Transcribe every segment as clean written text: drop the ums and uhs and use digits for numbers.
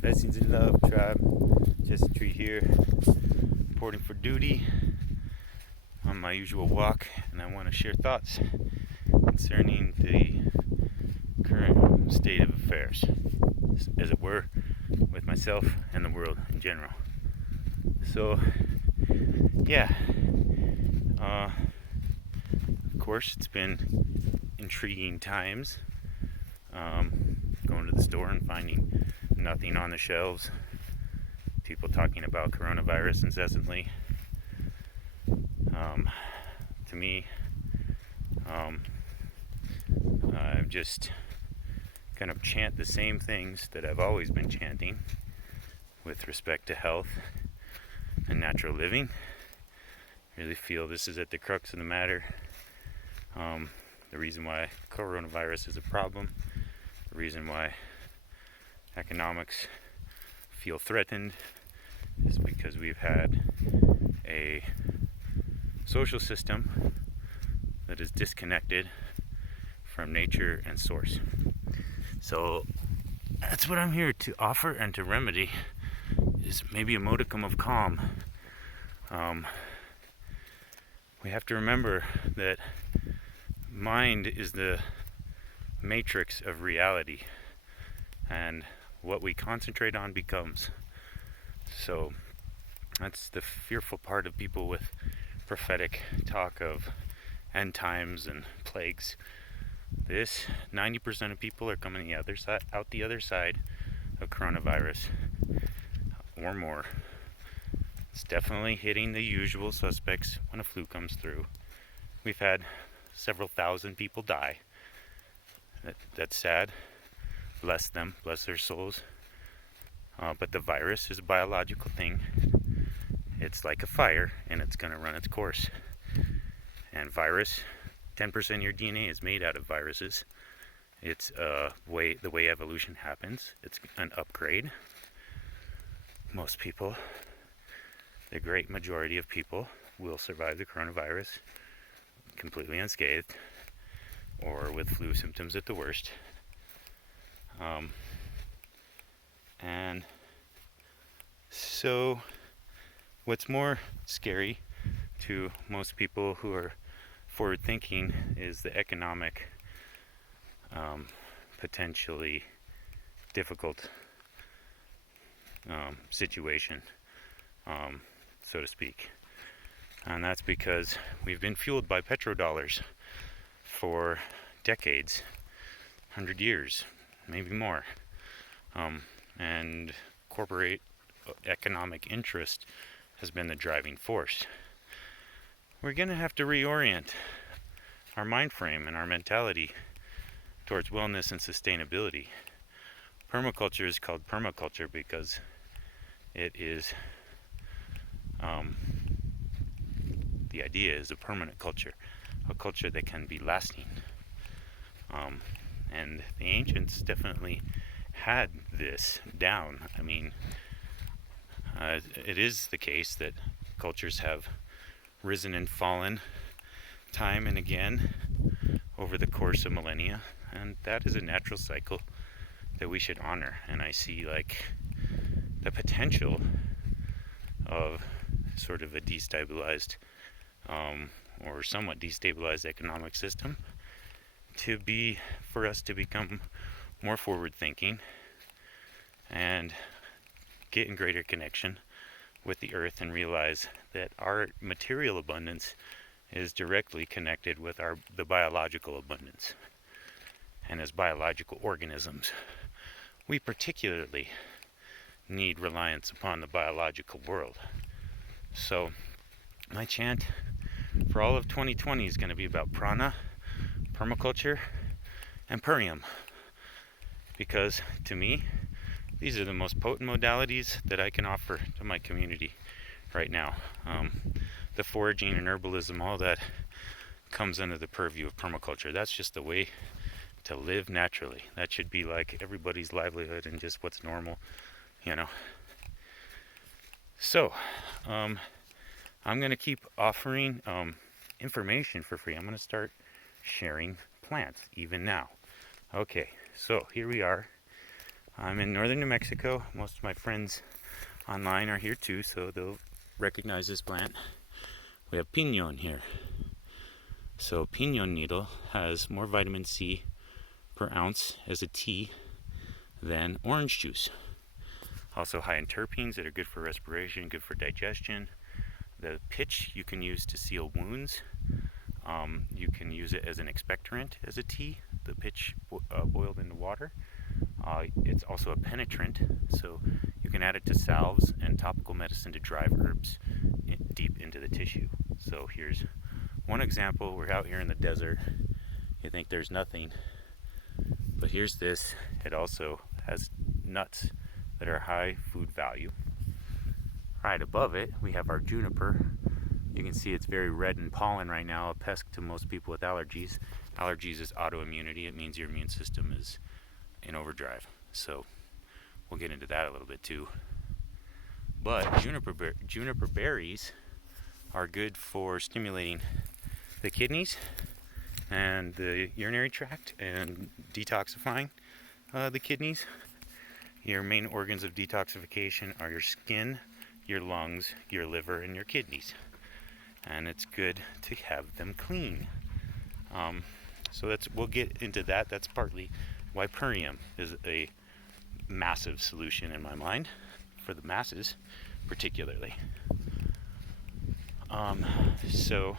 Blessings and love, tribe. Jesse Tree here, reporting for duty on my usual walk, and I want to share thoughts concerning the current state of affairs, as it were, with myself and the world in general. So, yeah, of course, it's been intriguing times. Going to the store and finding nothing on the shelves. People talking about coronavirus incessantly. To me, I just kind of chant the same things that I've always been chanting with respect to health and natural living. I really feel this is at the crux of the matter. The reason why coronavirus is a problem, the reason why economics feel threatened, is because we've had a social system that is disconnected from nature and source. So that's what I'm here to offer and to remedy, is maybe a modicum of calm. We have to remember that mind is the matrix of reality, and what we concentrate on becomes. So that's the fearful part of people with prophetic talk of end times and plagues. 90% of people are coming out the other side of coronavirus or more. It's definitely hitting the usual suspects when a flu comes through. We've had several thousand people die. That's sad. Bless them, bless their souls. But the virus is a biological thing. It's like a fire, and it's going to run its course. And virus, 10% of your DNA is made out of viruses. It's the way evolution happens. It's an upgrade. Most people, the great majority of people, will survive the coronavirus completely unscathed, or with flu symptoms at the worst. And so what's more scary to most people who are forward thinking is the economic, potentially difficult situation, so to speak. And that's because we've been fueled by petrodollars for decades, 100 years, maybe more. And corporate economic interest has been the driving force. We're going to have to reorient our mind frame and our mentality towards wellness and sustainability. Permaculture is called permaculture because it is, the idea is a permanent culture, a culture that can be lasting. And the ancients definitely had this down. I mean, it is the case that cultures have risen and fallen time and again over the course of millennia, and that is a natural cycle that we should honor. And I see like the potential of sort of a destabilized or somewhat destabilized economic system for us to become more forward thinking and get in greater connection with the earth, and realize that our material abundance is directly connected with the biological abundance. And as biological organisms, we particularly need reliance upon the biological world. So my chant for all of 2020 is going to be about Prana, Permaculture, and Purium, because to me, these are the most potent modalities that I can offer to my community right now. The foraging and herbalism, all that comes under the purview of permaculture. That's just the way to live naturally. That should be like everybody's livelihood and just what's normal, you know. So, I'm going to keep offering information for free. I'm going to start sharing plants even now. Okay, so here we are. I'm in northern New Mexico. Most of my friends online are here too, so they'll recognize this plant. We have pinon here. So pinon needle has more vitamin C per ounce as a tea than orange juice. Also high in terpenes that are good for respiration, good for digestion. The pitch you can use to seal wounds. You can use it as an expectorant as a tea, the pitch boiled into water. It's also a penetrant, so you can add it to salves and topical medicine to drive herbs deep into the tissue. So here's one example. We're out here in the desert. You think there's nothing, but here's this. It also has nuts that are high food value. Right above it, we have our juniper. You can see it's very red in pollen right now, a pest to most people with allergies. Allergies is autoimmunity. It means your immune system is in overdrive. So we'll get into that a little bit too. But juniper berries are good for stimulating the kidneys and the urinary tract and detoxifying the kidneys. Your main organs of detoxification are your skin, your lungs, your liver, and your kidneys. And it's good to have them clean. So we'll get into that. That's partly why Purium is a massive solution in my mind for the masses, particularly. So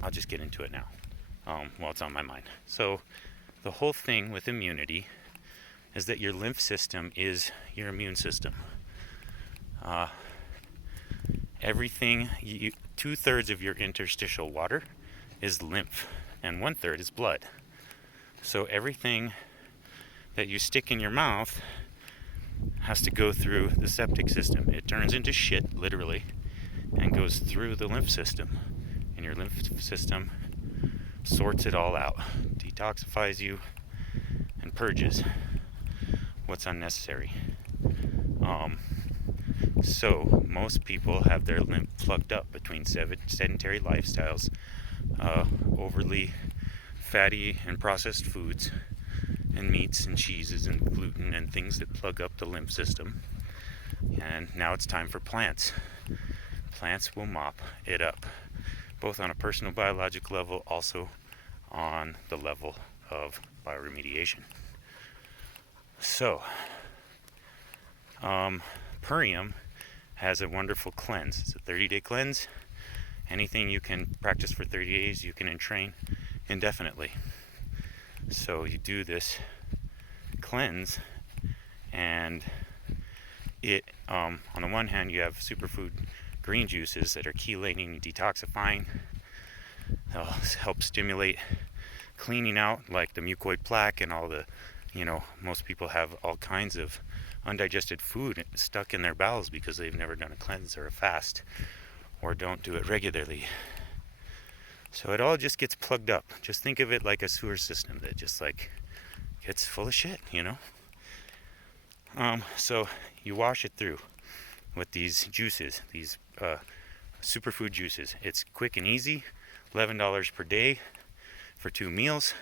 I'll just get into it now while it's on my mind. So the whole thing with immunity is that your lymph system is your immune system. Everything, 2/3 of your interstitial water is lymph, and 1/3 is blood. So everything that you stick in your mouth has to go through the septic system. It turns into shit, literally, and goes through the lymph system. And your lymph system sorts it all out, detoxifies you, and purges what's unnecessary. So most people have their lymph plugged up between sedentary lifestyles, overly fatty and processed foods, and meats and cheeses and gluten and things that plug up the lymph system. And now it's time for plants. Plants will mop it up, both on a personal biologic level, also on the level of bioremediation. So, Purium has a wonderful cleanse. It's a 30-day cleanse. Anything you can practice for 30 days, you can entrain indefinitely. So you do this cleanse, and it, on the one hand, you have superfood green juices that are chelating and detoxifying. They'll help stimulate cleaning out, like the mucoid plaque and all the, most people have all kinds of undigested food stuck in their bowels because they've never done a cleanse or a fast or don't do it regularly. So it all just gets plugged up. Just think of it like a sewer system that just gets full of shit, So you wash it through with these juices, these superfood juices. It's quick and easy, $11 per day for 2 meals,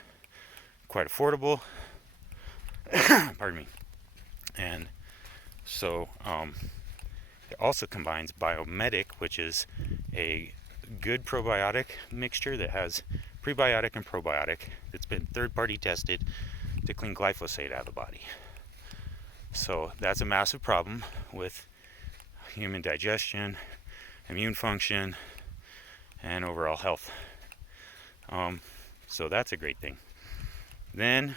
quite affordable. Pardon me. And so it also combines Biomedic, which is a good probiotic mixture that has prebiotic and probiotic that's been third-party tested to clean glyphosate out of the body. So that's a massive problem with human digestion, immune function, and overall health. So that's a great thing. Then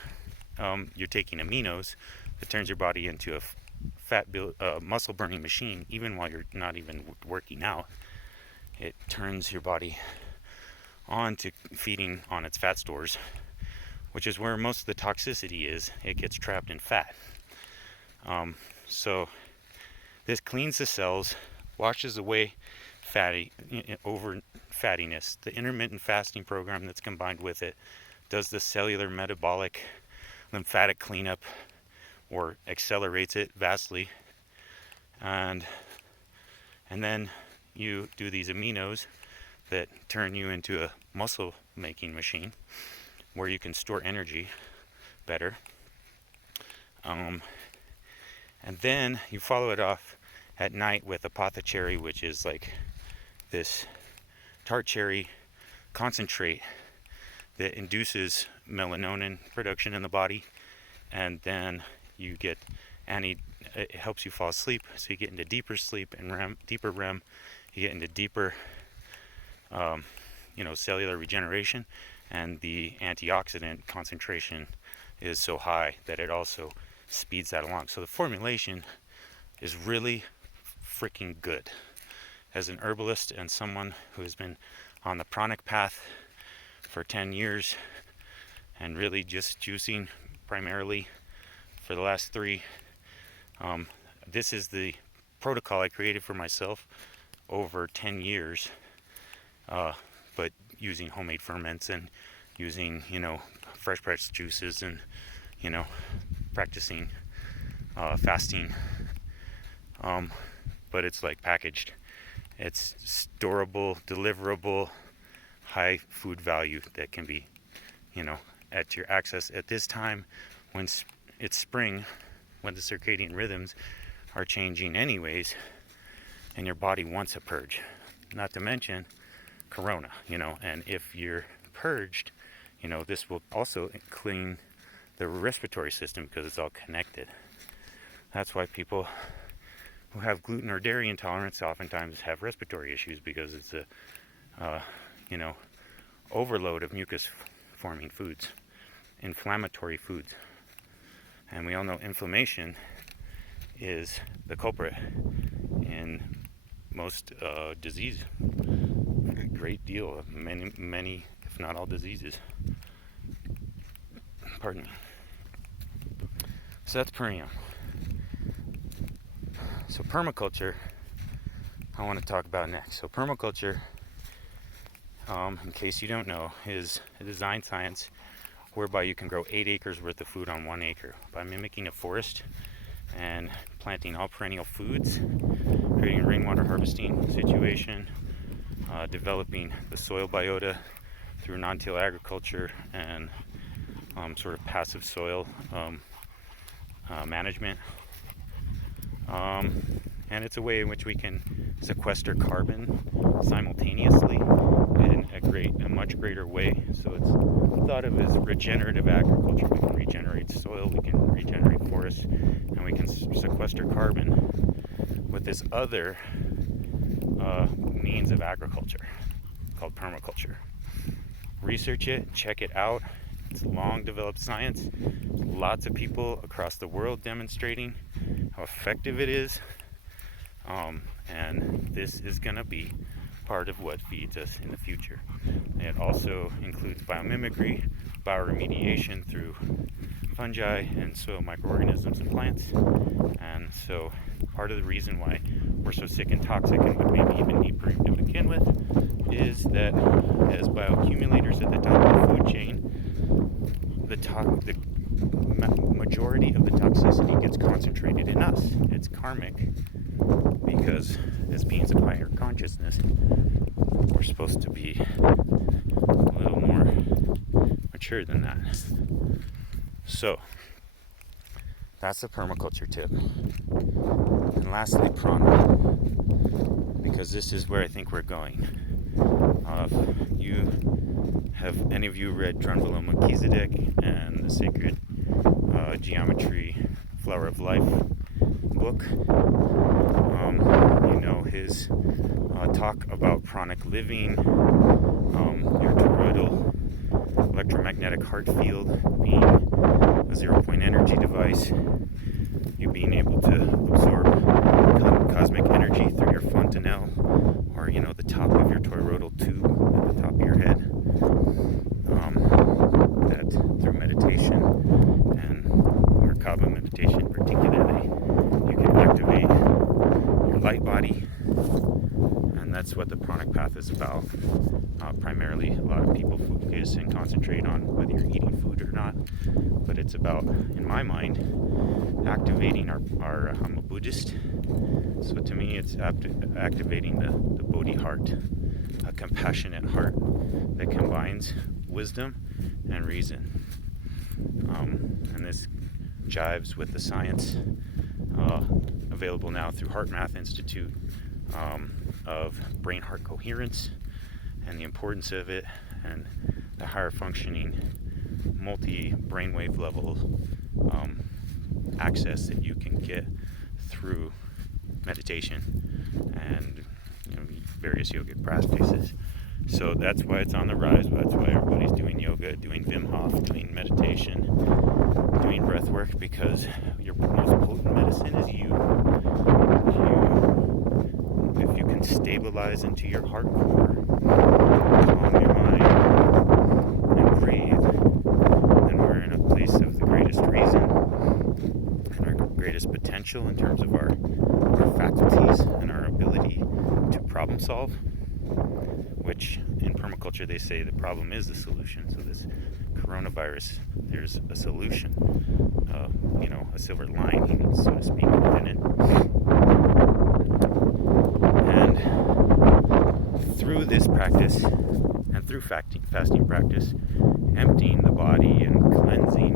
you're taking aminos that turns your body into a muscle burning machine, even while you're not even working out. It turns your body on to feeding on its fat stores, which is where most of the toxicity is. It gets trapped in fat. So this cleans the cells, washes away over fattiness. The intermittent fasting program that's combined with it does the cellular metabolic lymphatic cleanup, or accelerates it vastly. And then you do these aminos that turn you into a muscle making machine where you can store energy better. And then you follow it off at night with apothecary, which is like this tart cherry concentrate that induces melatonin production in the body, and then you get it helps you fall asleep, so you get into deeper sleep and deeper REM. You get into deeper cellular regeneration, and the antioxidant concentration is so high that it also speeds that along. So the formulation is really freaking good. As an herbalist and someone who has been on the pranic path for 10 years and really just juicing primarily for the last 3, this is the protocol I created for myself over 10 years, but using homemade ferments and using fresh pressed juices and practicing fasting, but it's like packaged. It's storable, deliverable, high food value that can be at your access at this time when it's spring, when the circadian rhythms are changing anyways, and your body wants a purge. Not to mention corona, and if you're purged, this will also clean the respiratory system because it's all connected. That's why people who have gluten or dairy intolerance oftentimes have respiratory issues, because it's a overload of mucus forming foods, inflammatory foods. And we all know inflammation is the culprit in most disease. A great deal of many, if not all, diseases. Pardon me. So that's Purium. So permaculture, I want to talk about next. So permaculture, in case you don't know, is a design science whereby you can grow 8 acres worth of food on 1 acre by mimicking a forest and planting all perennial foods, creating a rainwater harvesting situation, developing the soil biota through non-till agriculture and sort of passive soil management. And it's a way in which we can sequester carbon simultaneously in a much greater way. So it's thought of as regenerative agriculture. We can regenerate soil, we can regenerate forests, and we can sequester carbon with this other means of agriculture called permaculture. Research it, check it out. It's long developed science. Lots of people across the world demonstrating how effective it is. And this is going to be part of what feeds us in the future. It also includes biomimicry, bioremediation through fungi and soil microorganisms and plants. And so part of the reason why we're so sick and toxic and would maybe even need Purium to begin with is that as bioaccumulators at the top of the food chain, the majority of the toxicity gets concentrated in us. It's karmic, because as beings of higher consciousness, we're supposed to be a little more mature than that. So that's the permaculture tip. And lastly, Prana, because this is where I think we're going. Have any of you read Drunvalo Melchizedek and the Sacred Geometry Flower of Life book? His talk about pranic living, your toroidal electromagnetic heart field being a 0-point energy device, you being able to absorb cosmic energy through your fontanelle, or the top of your toroidal tube at the top of your head, that through meditation and Merkaba meditation particularly, you can activate your light body. And that's what the pranic path is about. Primarily, a lot of people focus and concentrate on whether you're eating food or not, but it's about, in my mind, activating our I'm a Buddhist, so to me it's activating the Bodhi heart, a compassionate heart that combines wisdom and reason. And this jives with the science available now through HeartMath Institute of brain-heart coherence and the importance of it, and the higher functioning multi-brainwave level access that you can get through meditation and various yogic practices. So that's why it's on the rise. That's why everybody's doing yoga, doing Wim Hof, doing meditation, doing breath work, because your most potent medicine is you. If you can stabilize into your heart core, calm your mind, and breathe, then we're in a place of the greatest reason and our greatest potential in terms of our faculties and our ability to problem solve, which in permaculture they say the problem is the solution. So this coronavirus, there's a solution, a silver lining, so to speak, within it. And through this practice, and through fasting practice, emptying the body and cleansing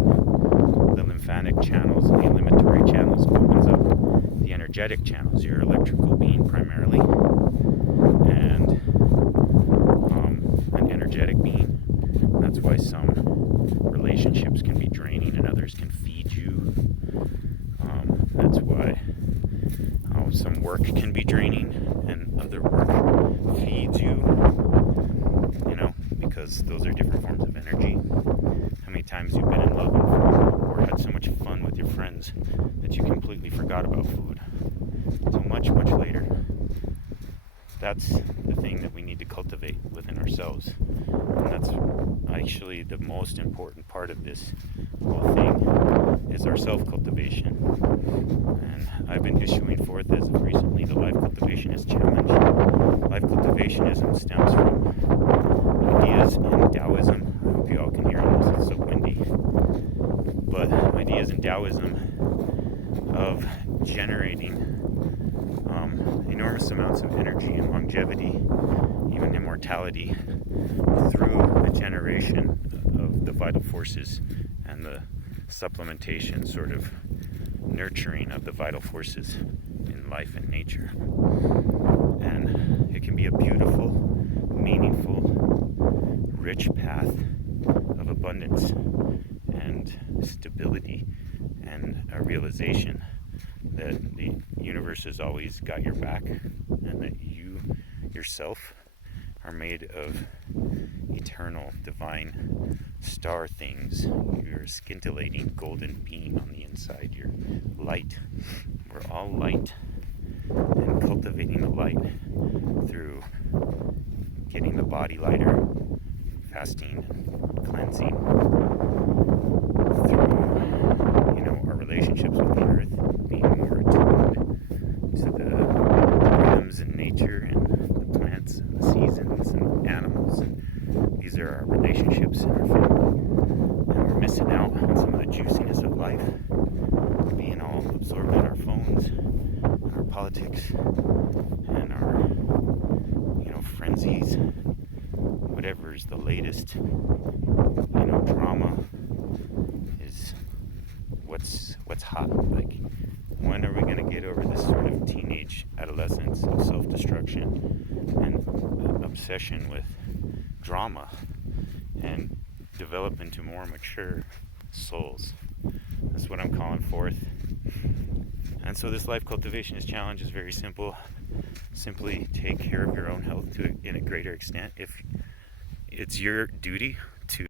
the lymphatic channels and the eliminatory channels opens up the energetic channels, your electrical being primarily, and an energetic being. That's why some relationships can be draining and others can feed you. That's why some work can be draining and other work feeds you, because those are different forms of energy. How many times you've been in love or had so much fun with your friends that you completely forgot about food? So much later. That's the thing that we need to cultivate within ourselves. And that's actually the most important part of this whole thing, is our self-cultivation. And I've been issuing forth as of recently the Life Cultivationist Challenge. Life Cultivationism stems from ideas in Taoism. I hope you all can hear this, it's so windy. But ideas in Taoism of generating enormous amounts of energy and longevity, even immortality, through the generation of the vital forces and the supplementation, sort of nurturing of the vital forces in life and nature. And it can be a beautiful, meaningful, rich path of abundance and stability, and a realization that the universe has always got your back, and that you yourself are made of eternal, divine star things. You're a scintillating golden beam on the inside. You're light. We're all light. And cultivating the light through getting the body lighter, fasting, cleansing, through our relationships with the earth, being more attuned to the rhythms in nature and the plants and the seasons and the animals. And these are our relationships in our family. And we're missing out on some of the juiciness of life, being all absorbed in our phones and our politics and our frenzies, whatever is the latest drama is what's hot. Like, when are we going to get over this sort of teenage adolescence of self-destruction and obsession with drama and develop into more mature souls? That's what I'm calling forth. And so this Life Cultivationist Challenge is very simple. Simply take care of your own health in a greater extent. If it's your duty